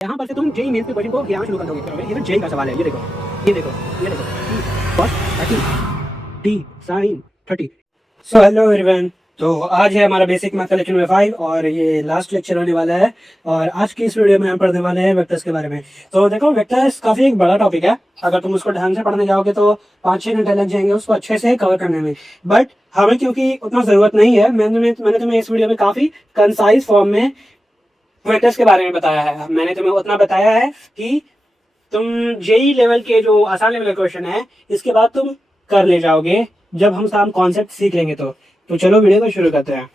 यहाँ पर से तुम जेई मेंस के क्वेश्चन को गिराना शुरू कर दोगे। ये तो जेई का सवाल है, ये देखो ये देखो ये देखो, cos 30 d sin 30। So hello everyone, तो आज है हमारा बेसिक मैथ का लेक्चर नंबर 5 और ये लास्ट लेक्चर होने वाला है। और आज की इस वीडियो में हम पढ़ने वाले हैं वेक्टर्स के बारे में। तो देखो, वेक्टर्स काफी एक बड़ा टॉपिक है। अगर तुम उसको ढंग से पढ़ने जाओगे तो 5-6 घंटे लग जाएंगे उसको अच्छे से कवर करने में। बट हमें क्योंकि उतना जरूरत नहीं है, मैंने तुम्हें इस वीडियो में काफी कंसाइज फॉर्म में वेक्टर्स के बारे में बताया है। मैंने तुम्हें उतना बताया है कि तुम जेई लेवल के जो आसान लेवल के क्वेश्चन है इसके बाद तुम कर ले जाओगे जब हम साम कॉन्सेप्ट सीख लेंगे। तो चलो वीडियो को शुरू करते हैं।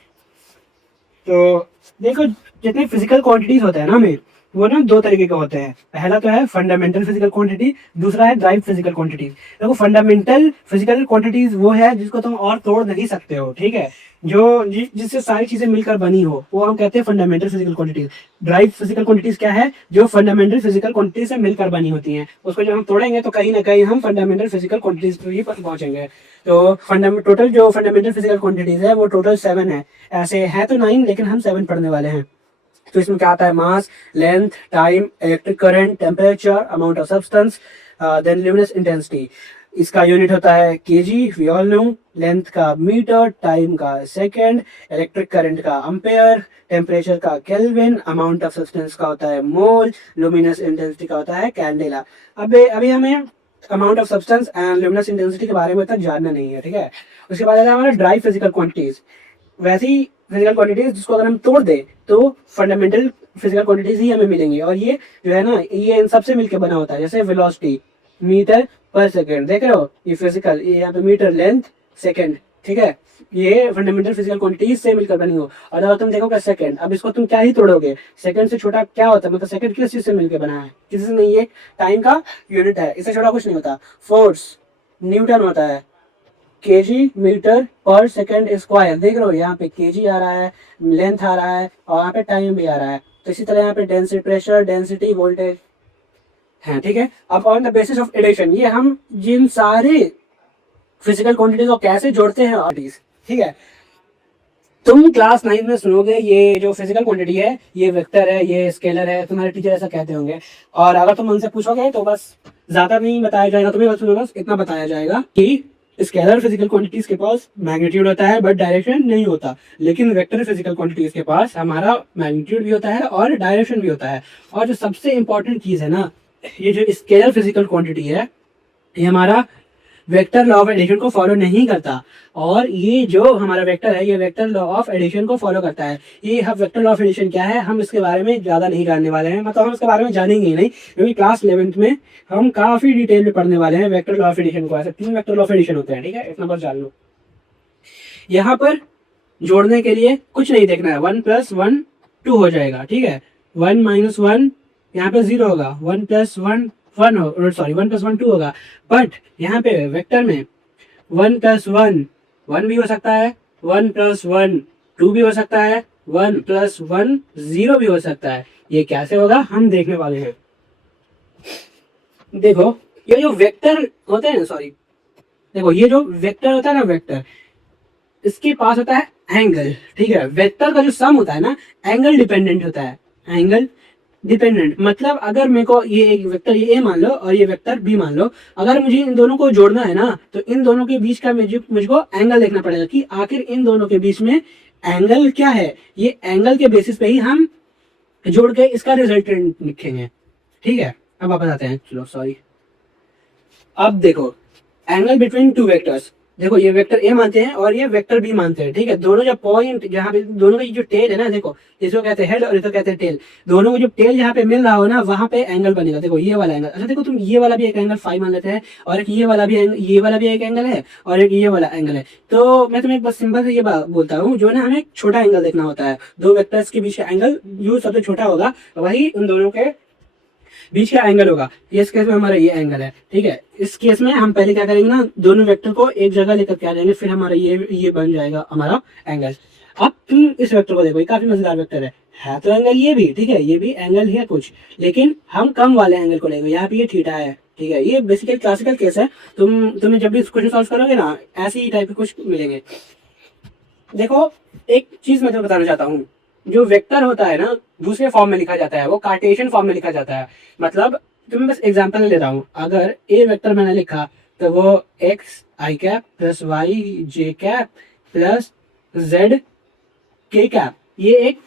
तो देखो, जितने फिजिकल क्वांटिटीज होते हैं ना हमें, वो ना दो तरीके के होते हैं। पहला तो है फंडामेंटल फिजिकल क्वांटिटी, दूसरा है ड्राइव फिजिकल क्वांटिटीज। देखो, फंडामेंटल फिजिकल क्वांटिटीज वो है जिसको तुम और तोड़ नहीं सकते हो, ठीक है, जिससे सारी चीजें मिलकर बनी हो, वो हम कहते हैं fundamental physical quantities. Drive physical quantities क्या है? जो फंडामेंटल फिजिकल क्वांटिटीज से मिलकर बनी होती हैं। उसको जब हम तोड़ेंगे तो कहीं ना कहीं हम फंडामेंटल फिजिकल क्वांटिटीज पर ही पहुंचेंगे। तो टोटल जो फंडामेंटल फिजिकल क्वांटिटीज है वो टोटल 7 है। ऐसे है तो 9, लेकिन हम 7 पढ़ने वाले हैं। तो इसमें क्या आता है? Mass, length, time, electric current, temperature, amount of substance, then luminous intensity. इसका यूनिट होता है kg, we all know. Length का मीटर, टाइम का सेकंड, इलेक्ट्रिक करंट का एम्पेयर, टेम्परेचर का केल्विन, अमाउंट ऑफ सब्सटेंस का होता है मोल, लुमिनस इंटेंसिटी का होता है कैंडेला। अभी हमें amount of substance and luminous intensity के बारे में तक जानना नहीं है, ठीक है। उसके बाद आता है हमारा ड्राइव फिजिकल क्वांटिटीज। वैसी फिजिकल क्वांटिटीज जिसको अगर हम तोड़ दें तो फंडामेंटल फिजिकल क्वांटिटीज ही हमें मिलेंगी। और ये जो है ना, ये इन सबसे मिलकर बना होता है। जैसे वेलोसिटी, मीटर पर सेकंड, देख रहे हो, ये फिजिकल, ये यहाँ पे मीटर, लेंथ, सेकंड, ठीक है, ये फंडामेंटल फिजिकल क्वांटिटीज से मिलकर बनी हो। और अगर तुम देखोगे सेकंड, अब इसको तुम क्या ही तोड़ोगे? सेकंड से छोटा क्या होता है? मतलब सेकंड किस चीज से मिलकर बना है? किसी से नहीं, ये टाइम का यूनिट है, इससे छोटा कुछ नहीं होता। फोर्स न्यूटन होता है, केजी मीटर पर सेकंड स्क्वायर। देख रहे हो, यहाँ पे केजी आ रहा है, लेंथ आ रहा है, और यहाँ पे टाइम भी आ रहा है। तो इसी तरह यहाँ पे डेंसिटी, प्रेशर, डेंसिटी, वोल्टेज है, ठीक है। अब on the basis of addition, ये हम जिन सारे फिजिकल क्वांटिटीज को कैसे जोड़ते हैं, ठीक है। तुम क्लास 9 में सुनोगे ये जो फिजिकल क्वांटिटी है ये वेक्टर है, ये स्केलर है, तुम्हारे टीचर ऐसा कहते होंगे। और अगर तुम उनसे पूछोगे तो बस ज्यादा नहीं बताया जाएगा तुम्हें, बस इतना बताया जाएगा कि स्केलर फिजिकल क्वांटिटीज के पास मैग्नीट्यूड होता है बट डायरेक्शन नहीं होता। लेकिन वेक्टर फिजिकल क्वांटिटीज के पास हमारा मैग्नीट्यूड भी होता है और डायरेक्शन भी होता है। और जो सबसे इंपॉर्टेंट चीज है ना, ये जो स्केलर फिजिकल क्वांटिटी है, ये हमारा वेक्टर लॉ ऑफ एडिशन को फॉलो नहीं करता। और ये जो हमारा वेक्टर है, ये वेक्टर लॉ ऑफ एडिशन को फॉलो करता है। ये हम वेक्टर लॉ ऑफ एडिशन क्या है, हम इसके बारे में ज्यादा नहीं जानने वाले हैं। मतलब हम इसके बारे में जानेंगे ही नहीं, क्योंकि क्लास 11th में हम काफी डिटेल में पढ़ने वाले हैं वेक्टर लॉ ऑफ एडिशन को। ऐसे 3 वेक्टर लॉ ऑफ एडिशन होते हैं, ठीक है, इतना बस जान लो। यहाँ पर जोड़ने के लिए कुछ नहीं देखना है, 1 + 1 2 हो जाएगा, ठीक है। 1 - 1 यहाँ पे 0 होगा, 1 + 1 1 हो, सॉरी 1 + 1 2 होगा। बट यहाँ पे वेक्टर में 1 + 1 1 भी हो सकता है, 1 + 1 2 भी हो सकता है, 1 + 1 0 भी हो सकता है। ये कैसे होगा हम देखने वाले हैं। देखो, ये जो वेक्टर होते हैं, सॉरी देखो, ये जो वेक्टर होता है ना, वेक्टर, इसके पास होता है एंगल, ठीक है। वेक्टर का जो सम होता है ना, एंगल डिपेंडेंट होता है। एंगल डिपेंडेंट मतलब अगर मेरे को ये एक वेक्टर ये ए मान लो और ये वेक्टर बी मान लो, अगर मुझे इन दोनों को जोड़ना है ना, तो इन दोनों के बीच का मुझको एंगल देखना पड़ेगा कि आखिर इन दोनों के बीच में एंगल क्या है। ये एंगल के बेसिस पे ही हम जोड़ के इसका रिजल्टेंट लिखेंगे, ठीक है। अब वापस आते हैं, चलो सॉरी। अब देखो, एंगल बिटवीन 2 वेक्टर्स, देखो ये वेक्टर ए मानते हैं और ये वेक्टर बी मानते हैं, ठीक है। दोनों जो पॉइंट जहाँ पे दोनों का जो टेल है ना, देखो इसको कहते हैं हेड और इसको कहते हैं टेल। दोनों को जो टेल जहाँ पे मिल रहा हो ना, वहाँ पे एंगल बनेगा। देखो ये वाला एंगल, अच्छा देखो, तुम ये वाला भी एक एंगल फाई मान लेते हैं, और एक ये वाला भी एक एंगल है, और एक ये वाला एंगल है। तो मैं तुम्हें बस सिंपल से ये बोलता हूँ, जो ना हमें छोटा एंगल देखना होता है, 2 वेक्टर्स के बीच का एंगल जो सबसे छोटा होगा वही उन दोनों के बीच का एंगल होगा। इस केस में हमारा ये एंगल है, ठीक है। इस केस में हम पहले क्या करेंगे ना, दोनों वेक्टर को एक जगह लेकर के आ जाएंगे, फिर हमारा ये बन जाएगा हमारा एंगल। अब तुम इस वेक्टर को देखो, ये काफी मजेदार वेक्टर है तो एंगल ये भी, ठीक है, ये भी एंगल है कुछ, लेकिन हम कम वाले एंगल को लेंगे। यहाँ पे ये थीटा है, ठीक है। ये बेसिकली क्लासिकल केस है। तुम्हें जब भी क्वेश्चन सॉल्व करोगे ना, ऐसे ही टाइप के कुछ मिलेंगे। देखो, एक चीज मैं तुम्हें बताना चाहता हूँ, जो वेक्टर होता है ना दूसरे फॉर्म में लिखा जाता है, वो कार्टेशियन फॉर्म में लिखा जाता है। मतलब तुम्हें बस एग्जांपल ले रहा हूँ, अगर ए वेक्टर मैंने लिखा तो वो एक्स आई कैप प्लस वाई जे कैप प्लस जेड के कैप, ये एक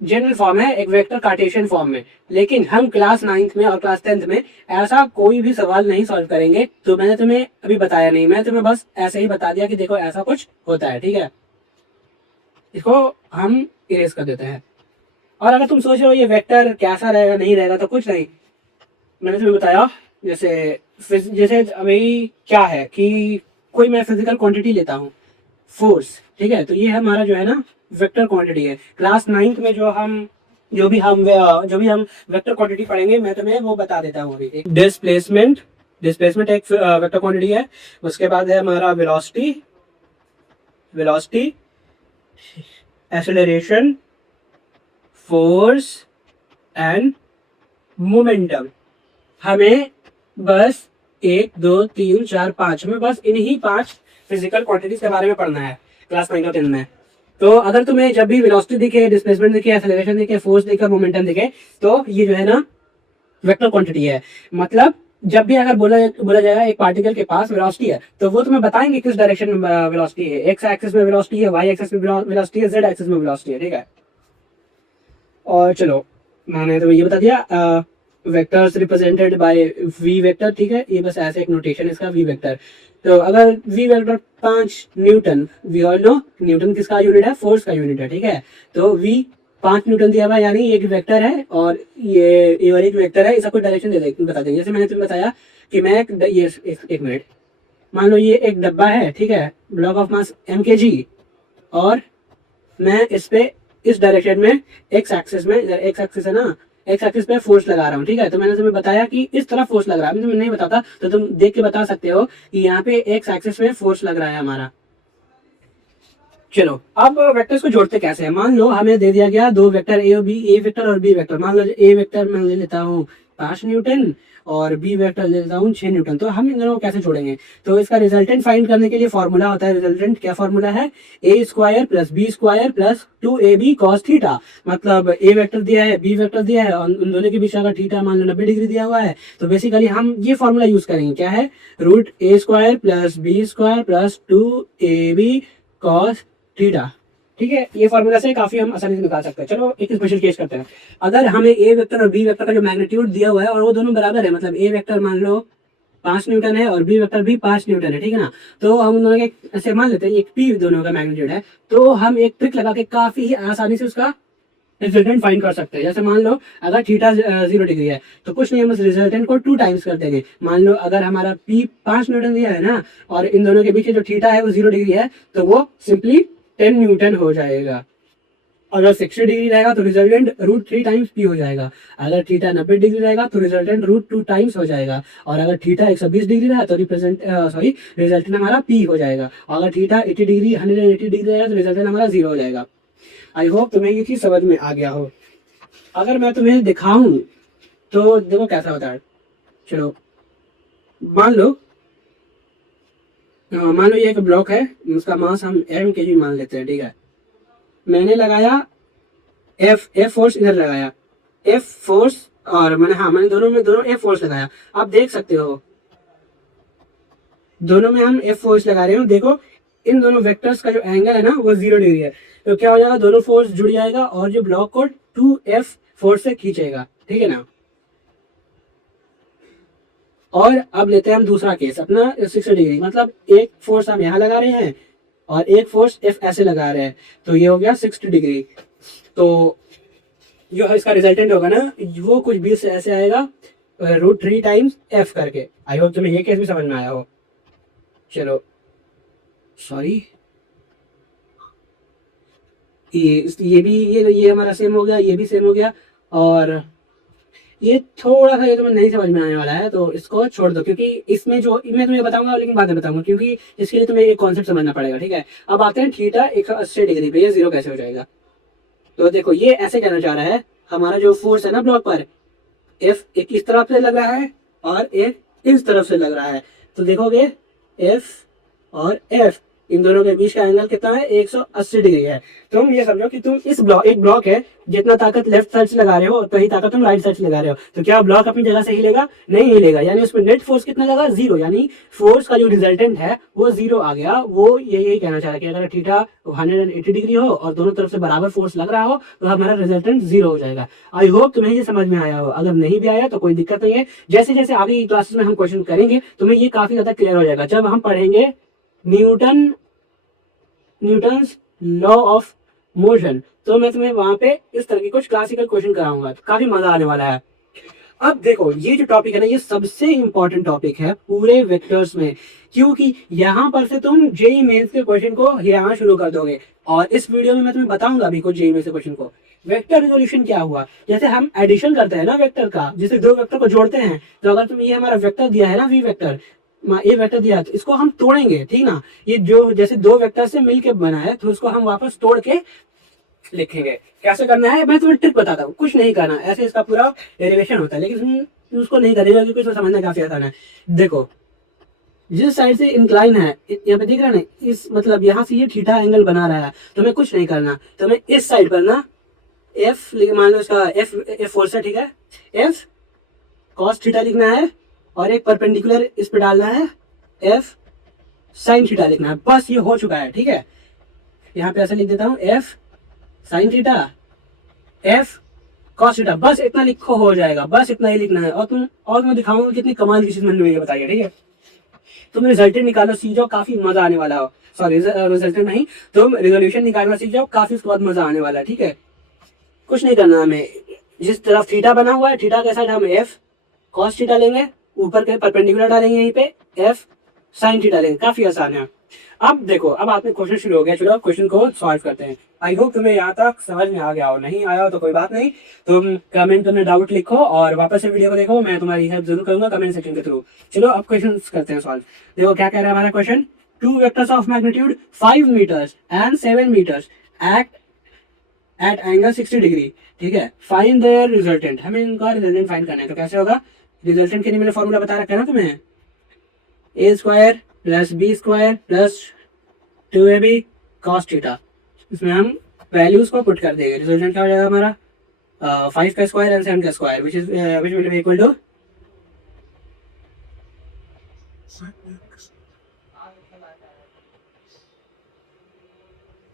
जनरल फॉर्म है, एक वेक्टर कार्टेशियन फॉर्म में। लेकिन हम क्लास 9th में और क्लास 10th में ऐसा कोई भी सवाल नहीं सॉल्व करेंगे, तो मैंने तुम्हें अभी बताया नहीं, मैं तुम्हें बस ऐसे ही बता दिया कि देखो ऐसा कुछ होता है, ठीक है। इसको हम इरेज कर देते हैं। और अगर तुम सोच रहे हो ये वेक्टर कैसा रहेगा नहीं रहेगा, तो कुछ नहीं, मैंने तुम्हें बताया जैसे जैसे अभी क्या है कि कोई मैं फिजिकल क्वांटिटी लेता हूँ, फोर्स, ठीक है, तो ये हमारा जो है ना वेक्टर क्वांटिटी है। क्लास 9th में जो भी हम वेक्टर क्वांटिटी पढ़ेंगे, मैं तुम्हें वो बता देता हूँ अभी। एक डिस्प्लेसमेंट, डिस्प्लेसमेंट एक वेक्टर क्वांटिटी है। उसके बाद है हमारा velocity, velocity, acceleration, force and momentum. हमें बस 1 2 3 4 5 में बस इन्हीं 5 फिजिकल क्वांटिटीज के बारे में पढ़ना है क्लास 9 और 10 में। तो अगर तुम्हें जब भी वेलोसिटी दिखे, डिस्प्लेसमेंट दिखे, एक्सेलरेशन दिखे, फोर्स दिखे, मोमेंटम दिखे, तो ये जो है ना वेक्टर क्वांटिटी है। मतलब जब भी अगर बोला जाएगा एक पार्टिकल के पास वेलोसिटी है, तो वो तुम्हें बताएंगे किस डायरेक्शन में वेलोसिटी है। एक्स एक्सिस में वेलोसिटी है, वाई एक्सिस में वेलोसिटी है, जेड एक्सिस में वेलोसिटी है, ठीक है। और चलो मैंने तो ये बता दिया vectors represented by V vector, ठीक है, ये बस ऐसे एक नोटेशन इसका वी वेक्टर। तो अगर V vector 5 newton, we all know newton किसका यूनिट है, फोर्स का यूनिट है, ठीक है। तो वी 5 न्यूटन दिया हुआ, यानी एक वेक्टर है और ये और एक वेक्टर है, इसका कोई डायरेक्शन बता देंगे। जैसे मैंने तुम्हें बताया कि मैं एक मिनट, मान लो ये एक डब्बा है, ठीक है, ब्लॉक ऑफ मास mkg, और मैं इस पे इस डायरेक्शन में एक्स एक्सिस में, एक्स एक्सिस है ना, एक्स एक्सिस पे फोर्स लगा रहा हूँ, ठीक है। तो मैंने तुम्हें बताया कि इस तरफ फोर्स लग रहा है, तुम्हें नहीं बताता तो तुम देख के बता सकते हो कि यहाँ पे एक्स एक्सिस में फोर्स लग रहा है हमारा। चलो अब वेक्टर्स को जोड़ते कैसे हैं। मान लो हमें दे दिया गया दो वेक्टर ए और बी, ए वेक्टर और बी वेक्टर। मान लो ए वेक्टर मैं ले लेता हूँ 5 न्यूटन और बी वेक्टर ले लेता हूँ 6 न्यूटन। तो हम इन दोनों को कैसे जोड़ेंगे, तो इसका रिजल्टेंट फाइंड करने के लिए फॉर्मूला होता है। रिजल्टेंट क्या फॉर्मूला है, A square plus B square plus 2ab cos theta. मतलब ए वेक्टर दिया है, बी वेक्टर दिया है, और उन दोनों के बीच अगर थीटा मान लो 90 डिग्री दिया हुआ है, तो बेसिकली हम ये फॉर्मूला यूज करेंगे, क्या है, root A square plus B square plus 2ab cos theta, ठीक है। ये फॉर्मूला से काफी हम आसानी से निकाल सकते हैं। चलो एक स्पेशल केस करते हैं। अगर हमें ए वेक्टर और बी वेक्टर का जो मैग्नीट्यूड दिया हुआ है और वो दोनों बराबर है, मतलब ए वेक्टर मान लो 5 न्यूटन है और बी वेक्टर भी 5 न्यूटन है, ठीक है ना। तो हम उन दोनों के ऐसे मान लेते हैं एक पी दोनों का मैग्नीट्यूड है, तो हम एक ट्रिक लगा के काफी ही आसानी से उसका रिजल्टेंट फाइंड कर सकते हैं। जैसे मान लो अगर थीटा 0 डिग्री है, तो कुछ नहीं, हम उस रिजल्टेंट को 2 टाइम्स कर देंगे। मान लो अगर हमारा पी 5 न्यूटन दिया है ना, और इन दोनों के बीच जो थीटा है वो 0 डिग्री है, तो वो सिंपली 10 न्यूटन हो जाएगा। अगर 60 डिग्री रहेगा तो रिजल्टेंट रूट 3 टाइम्स पी हो जाएगा। अगर थीटा 90 डिग्री रहेगा तो रिजल्टेंट रूट 2 टाइम्स हो जाएगा। और अगर थीटा 120 डिग्री रहा तो रिजल्टेंट हमारा पी हो जाएगा। और अगर थीटा 80 डिग्री 180 डिग्री रहेगा तो रिजल्टेंट हमारा 0 हो जाएगा। आई होप तुम्हें ये चीज समझ में आ गया हो। अगर मैं तुम्हें दिखाऊं तो देखो कैसा होता है। चलो मान लो ये एक ब्लॉक है, उसका मास हम mkg मान लेते हैं, ठीक है। मैंने लगाया एफ फोर्स इधर लगाया, एफ फोर्स, और मैंने दोनों एफ फोर्स लगाया। आप देख सकते हो दोनों में हम एफ फोर्स लगा रहे हो। देखो इन दोनों वेक्टर्स का जो एंगल है ना वो 0 डिग्री है, तो क्या हो जाएगा, दोनों फोर्स जुड़ जाएगा और जो ब्लॉक को 2f फोर्स से खींचेगा, ठीक है ना। और अब लेते हैं हम दूसरा केस अपना 60 डिग्री, मतलब एक फोर्स हम यहाँ लगा रहे हैं और एक फोर्स एफ ऐसे लगा रहे हैं, तो ये हो गया 60 डिग्री। तो जो इसका रिजल्टेंट होगा ना वो कुछ बीच से ऐसे आएगा, रूट 3 टाइम्स एफ करके। आई होप तुम्हें ये केस भी समझ में आया हो। चलो सॉरी, ये हमारा सेम हो गया, ये भी सेम हो गया, और ये थोड़ा सा ये तुम्हें नहीं समझ में आने वाला है तो इसको छोड़ दो, क्योंकि इसमें जो मैं तुम्हें बताऊंगा लेकिन बाद में बताऊंगा, क्योंकि इसके लिए तुम्हें एक कॉन्सेप्ट समझना पड़ेगा, ठीक है। अब आते हैं थीटा 180 डिग्री पे, ये 0 कैसे हो जाएगा। तो देखो ये ऐसे कहना चाह रहा है, हमारा जो फोर्स है ना ब्लॉक पर, एफ एक इस तरफ से लग रहा है और एक इस तरफ से लग रहा है। तो देखोगे एफ और एफ इन दोनों के बीच का एंगल कितना है, 180 डिग्री है। तुम ये समझो कि तुम इस ब्लॉक, एक ब्लॉक है, जितना ताकत लेफ्ट साइड से लगा रहे हो उतना ही ताकत तुम राइट साइड से लगा रहे हो, तो क्या ब्लॉक अपनी जगह से हिलेगा? नहीं हिलेगा। यानी उसमें नेट फोर्स कितना लगा? 0। यानी फोर्स का जो रिजल्टेंट है वो 0 आ गया। वो यही कहना चाह रहा है कि अगर थीटा 180 डिग्री हो और दोनों तरफ से बराबर फोर्स लग रहा हो तो हमारा रिजल्टेंट 0 हो जाएगा। आई होप तुम्हें ये समझ में आया हो। अगर नहीं भी आया तो कोई दिक्कत नहीं है, जैसे जैसे आगे की क्लासेस में हम क्वेश्चन करेंगे तुम्हें ये काफी ज्यादा क्लियर हो जाएगा। जब हम पढ़ेंगे न्यूटन्स लॉ ऑफ मोशन, तो मैं तुम्हें वहां पे इस तरह की कुछ क्लासिकल क्वेश्चन कराऊंगा, तो काफी मजा आने वाला है। अब देखो ये जो टॉपिक है ना, ये सबसे इंपॉर्टेंट टॉपिक है पूरे वेक्टर्स में, क्योंकि यहाँ पर से तुम जेई मेंस के क्वेश्चन को यहाँ शुरू कर दोगे। और इस वीडियो में मैं तुम्हें बताऊंगा अभी कुछ जेई मेंस के क्वेश्चन को। वेक्टर रिजोल्यूशन क्या हुआ? जैसे हम एडिशन करते हैं ना वेक्टर का, जैसे दो वेक्टर को जोड़ते हैं, तो अगर तुम ये हमारा वेक्टर दिया है ना, वी वेक्टर, ये वेक्टर दिया है, तो इसको हम तोड़ेंगे, ठीक ना। ये जो जैसे दो वेक्टर से मिलके बना है, तो उसको हम वापस तोड़ के लिखेंगे। कैसे करना है मैं तुम्हें ट्रिक बताता हूँ, कुछ नहीं करना, ऐसे इसका पूरा डेरिवेशन होता है, लेकिन उसको नहीं करेगा क्योंकि इसको समझना काफी आसान है। देखो जिस साइड से इंक्लाइन है, यहाँ पे दिख रहा है ना, इस मतलब यहाँ से ये थीटा एंगल बना रहा है, तुम्हें कुछ नहीं करना, तुम्हें इस साइड पर ना एफ, मान लो इसका एफ फोर्स है, ठीक है, एफ कॉस थीटा लिखना है और एक परपेंडिकुलर इस पे डालना है, एफ साइन थीटा लिखना है। बस ये हो चुका है, ठीक है। यहाँ पे ऐसे लिख देता हूँ, F sine theta, F cos theta, बस इतना लिखो हो जाएगा, बस इतना ही लिखना है। और मैं दिखाऊंगा कितनी कमाल की चीज मैंने ये बताइए, ठीक है। तुम रिजल्टेंट निकालना सीख जाओ, काफी मजा आने वाला हो। सॉरी रिजल्टेंट नहीं, तुम रिजोल्यूशन निकालना सीख जाओ, काफी उसके बाद मजा आने वाला है, ठीक है। कुछ नहीं करना हमें, जिस तरफ थीटा बना हुआ है, थीटा के साइड हम एफ कॉस थीटा लेंगे, ऊपर के परपेंडिकुलर डालेंगे, यहीं पे एफ साइन थीटा लेंगे, काफी आसान है। अब देखो, अब आपने क्वेश्चन शुरू हो गया, चलो अब क्वेश्चन को सॉल्व करते हैं। आई होप तुम्हें यहाँ तक समझ में आ गया हो, नहीं आया हो तो कोई बात नहीं, तुम कमेंट में डाउट लिखो और वापस से वीडियो को देखो, मैं तुम्हारी हेल्प जरूर करूंगा कमेंट सेक्शन के थ्रू। चलो अब क्वेश्चन करते हैं सॉल्व। देखो क्या कह रहा है हमारा question, 2 vectors of magnitude 5 metres and 7 metres act at angle 60 degree, ठीक है, फाइंड देयर रिजल्टेंट। हमें इनका रिजल्टेंट फाइंड करना है, तो कैसे होगा? रिजल्टेंट के लिए मैंने फॉर्मूला बता रखा है ना तुम्हें, A square plus B square plus 2ab cos theta. इसमें हम वैल्यूज को पुट कर देंगे, रिजल्टेंट क्या हो जाएगा हमारा, 5 का स्क्वायर एंड 7 का square, which will be equal to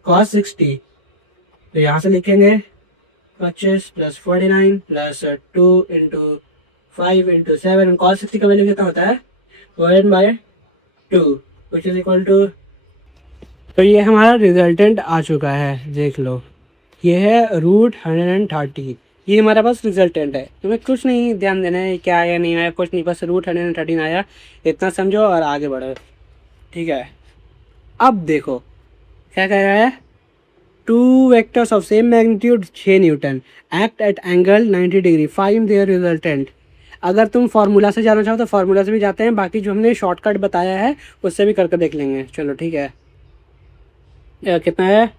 cos 60। तो यहाँ से लिखेंगे 25 plus 49 plus 2 into 5 into 7, cos 60 का वैल्यू कितना होता है, 1/2, विच इज इक्वल टू। तो ये हमारा रिजल्टेंट आ चुका है, देख लो, ये है √130। ये हमारा पास रिजल्टेंट है। तुम्हें कुछ नहीं ध्यान देना है क्या आया नहीं आया, कुछ नहीं, बस √113 आया, इतना समझो और आगे बढ़ो, ठीक है। अब देखो क्या कह रहा है, 2 vectors of same magnitude 6 newton act at angle 90 degree, find their resultant. अगर तुम फार्मूला से जाना चाहो तो फार्मूला से भी जाते हैं, बाकी जो हमने शॉर्टकट बताया है उससे भी करके देख लेंगे। चलो ठीक है, कितना है,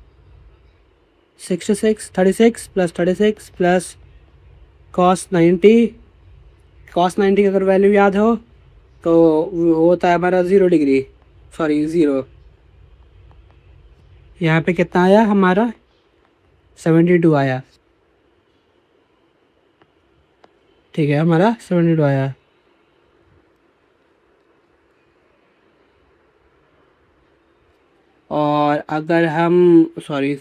36 प्लस 36 प्लस cos 90 की अगर वैल्यू याद हो तो वो होता है हमारा 0 डिग्री, सॉरी 0। यहाँ पे कितना आया हमारा, 72 आया, ठीक है, हमारा 72 आया। और अगर हम सॉरी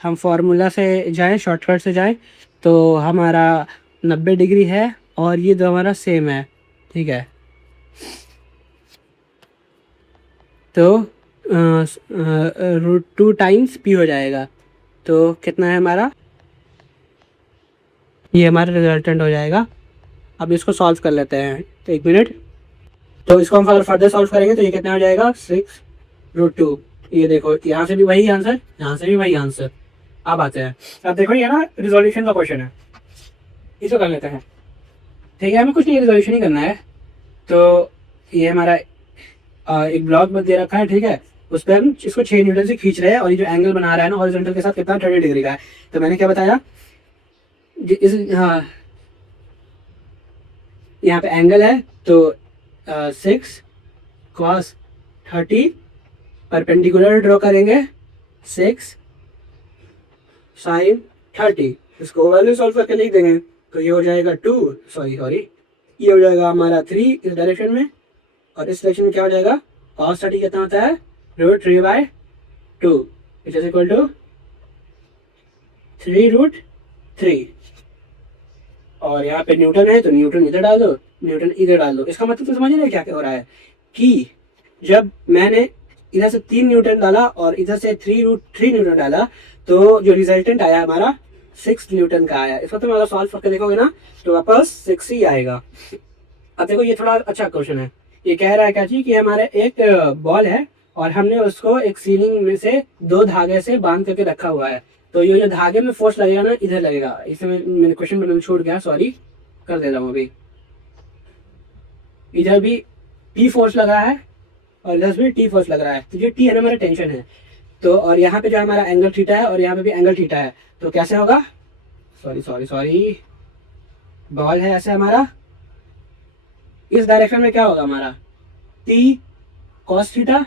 हम फार्मूला से जाएं, शॉर्टकट से जाएं, तो हमारा 90 डिग्री है और ये दो हमारा सेम है, ठीक है। तो √2 टाइम्स p हो जाएगा, तो कितना है हमारा, ये हमारा रिजल्टेंट हो जाएगा। अब इसको सॉल्व कर लेते हैं, 1 मिनट। तो इसको हम अगर फर्दर सॉल्व करेंगे तो ये कितना हो जाएगा, 6√2। ये देखो यहाँ से भी वही आंसर, यहाँ से भी वही आंसर। अब आते हैं, अब देखो ये ना रिजोल्यूशन का क्वेश्चन है, इसको कर लेते हैं, ठीक है। हमें कुछ नहीं, रिजोल्यूशन ही करना है। तो ये हमारा एक ब्लॉक दे रखा है, ठीक है, उस पर हम इसको 6 न्यूटन से खींच रहे हैं और ये जो एंगल बना रहा है ना हॉरिजॉन्टल के साथ, कितना 30 डिग्री का है। तो मैंने क्या बताया, हाँ यहाँ पे एंगल है, तो 6 cos 30 परपेंडिकुलर ड्रॉ करेंगे 6 साइन 30, इसको वैल्यू सॉल्व करके लिख देंगे तो ये हो जाएगा 2 सॉरी ये हो जाएगा हमारा 3 इस डायरेक्शन में, और इस डायरेक्शन में क्या हो जाएगा cos 30 कितना होता है √3/2 विच इज इक्वल टू 3√3। और यहाँ पे न्यूटन है तो न्यूटन इधर डाल दो, न्यूटन इधर डाल दो। इसका मतलब तो समझ रहे क्या हो रहा है कि जब मैंने इधर से 3 न्यूटन डाला और इधर से 3√3 न्यूटन डाला तो जो रिजल्टेंट आया हमारा 6 न्यूटन का आया। इसको तुम अगर सॉल्व करके देखोगे ना तो वापस 6 ही आएगा। अब देखो ये थोड़ा अच्छा क्वेश्चन है। ये कह रहा है क्या जी कि हमारे एक बॉल है और हमने उसको एक सीलिंग में से 2 धागे से बांध करके रखा हुआ है, तो ये जो धागे में फोर्स लगेगा ना इधर लगेगा। इसमें मैंने क्वेश्चन बनाना छोड़ गया, सॉरी, कर दे रहा हूँ अभी। इधर भी टी फोर्स लगा है और इधर भी टी फोर्स लग रहा है, तो ये टी है ना हमारा टेंशन है। तो और यहाँ पे जो हमारा एंगल थीटा है और यहाँ पे भी एंगल थीटा है, तो कैसे होगा, सॉरी बॉल है ऐसे हमारा, इस डायरेक्शन में क्या होगा हमारा टी कॉस थीटा,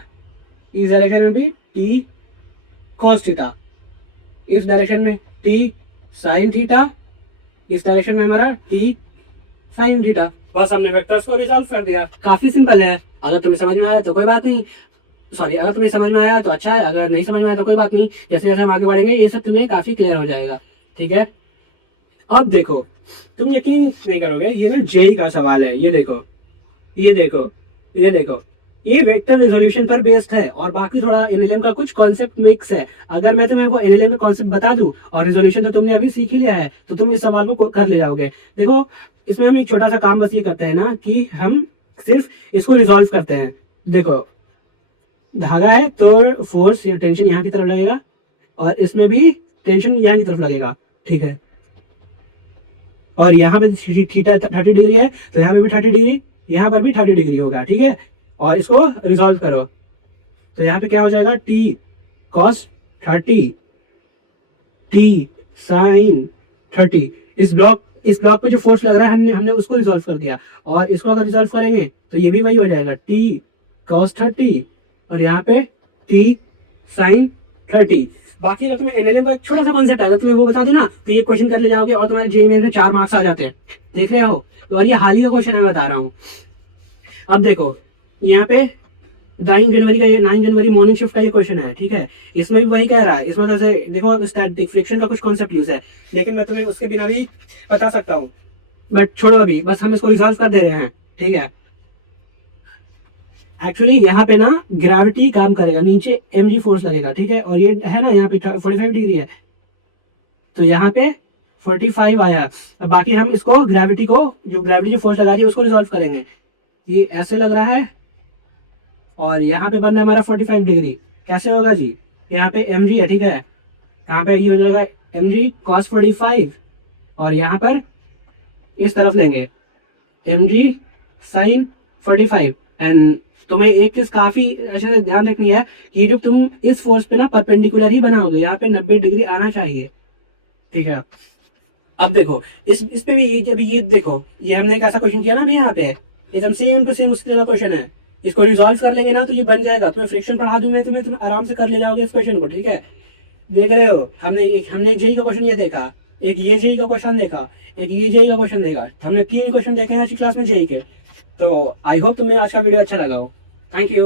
इस डायरेक्शन में भी टी कॉस थीटा, इस डायरेक्शन में टी साइन थीटा, इस डायरेक्शन में हमारा टी साइन थीटा। बस हमने वेक्टर्स को रिजॉल्व कर दिया। काफी सिंपल है। अगर तुम्हें समझ में आया तो कोई बात नहीं, सॉरी अगर तुम्हें समझ में आया तो अच्छा है, अगर नहीं समझ में आया तो कोई बात नहीं। जैसे जैसे हम आगे बढ़ेंगे ये सब तुम्हें काफी क्लियर हो जाएगा, ठीक है। अब देखो तुम यकीन नहीं करोगे, ये ना जेई का सवाल है। ये देखो ये वेक्टर रेजोल्यूशन पर बेस्ड है और बाकी थोड़ा एनएलएम का कुछ कॉन्सेप्ट मिक्स है। अगर मैं तुम्हें वो एनएलएम का कॉन्सेप्ट बता दूं और रेजोल्यूशन तो तुमने अभी सीख ही लिया है तो तुम इस सवाल को कर ले जाओगे। देखो इसमें हम एक छोटा सा काम बस ये करते हैं ना कि हम सिर्फ इसको रिजॉल्व करते हैं। देखो धागा है तो फोर्स या टेंशन यहाँ की तरफ लगेगा और इसमें भी टेंशन यहाँ की तरफ लगेगा, ठीक है। और यहाँ पे थीटा 30 डिग्री है तो यहाँ पे भी 30 डिग्री, यहाँ पर भी 30 डिग्री होगा, ठीक है। और इसको रिजॉल्व करो तो यहाँ पे क्या हो जाएगा टी कॉस 30 टी साइन 30। इस ब्लॉक पे जो फोर्स लग रहा है हमने उसको रिजॉल्व कर दिया, और इसको अगर रिजॉल्व करेंगे तो ये भी वही हो जाएगा टी कॉस 30 और यहाँ पे टी साइन 30। बाकी अगर तुम्हें एनएलएम का एक छोटा सा कॉन्सेप्ट है, अगर तुम्हें वो बता दो ना तो ये क्वेश्चन कर ले जाओगे और तुम्हारे जेईई में 4 मार्क्स आ जाते हैं, देख रहे हो। तो और ये हाल ही का क्वेश्चन मैं बता रहा हूँ। अब देखो यहाँ पे 9 जनवरी का, ये 9 जनवरी मॉर्निंग शिफ्ट का ये क्वेश्चन है, ठीक है। इसमें भी वही कह रहा है। इसमें जैसे देखो स्टैटिक फ्रिक्शन का कुछ कॉन्सेप्ट यूज है, लेकिन मैं तुम्हें उसके बिना भी बता सकता हूँ, बट छोड़ो अभी, बस हम इसको रिजॉल्व कर दे रहे हैं, ठीक है। एक्चुअली यहाँ पे ना ग्रेविटी काम करेगा, नीचे mg फोर्स लगेगा, ठीक है। और ये है ना यहाँ पे 45 डिग्री है तो यहाँ पे 45 आया। अब बाकी हम इसको ग्रेविटी जो फोर्स लगा रही है उसको रिजॉल्व करेंगे। ये ऐसे लग रहा है और यहाँ पे बन रहा है हमारा 45 डिग्री। कैसे होगा जी, यहाँ पे mg है, ठीक है। यहाँ पे ये हो जाएगा mg cos 45 और यहाँ पर इस तरफ लेंगे mg sin 45। एंड तुम्हें एक चीज काफी अच्छे से ध्यान रखनी है कि जब तुम इस फोर्स पे ना परपेंडिकुलर ही बनाओगे, यहाँ पे 90 डिग्री आना चाहिए, ठीक है। अब देखो इस पे भी ये देखो, ये हमने एक ऐसा क्वेश्चन किया ना अभी यहाँ पे, एकदम सेम टू सेम उसी तरह क्वेश्चन है। इसको रिजॉल्व कर लेंगे ना तो ये बन जाएगा। तुम्हें फ्रिक्शन पढ़ा दूं मैं तुम्हें, तुम आराम से कर ले जाओगे इस क्वेश्चन को, ठीक है। देख रहे हो हमने जेई का क्वेश्चन ये देखा, एक ये जेई का क्वेश्चन देखा, एक ये जेई का क्वेश्चन देखा। हमने 3 क्वेश्चन देखे हैं आज की क्लास में जेई के। तो आई होप तुम्हें आज का वीडियो अच्छा लगा हो। Thank you.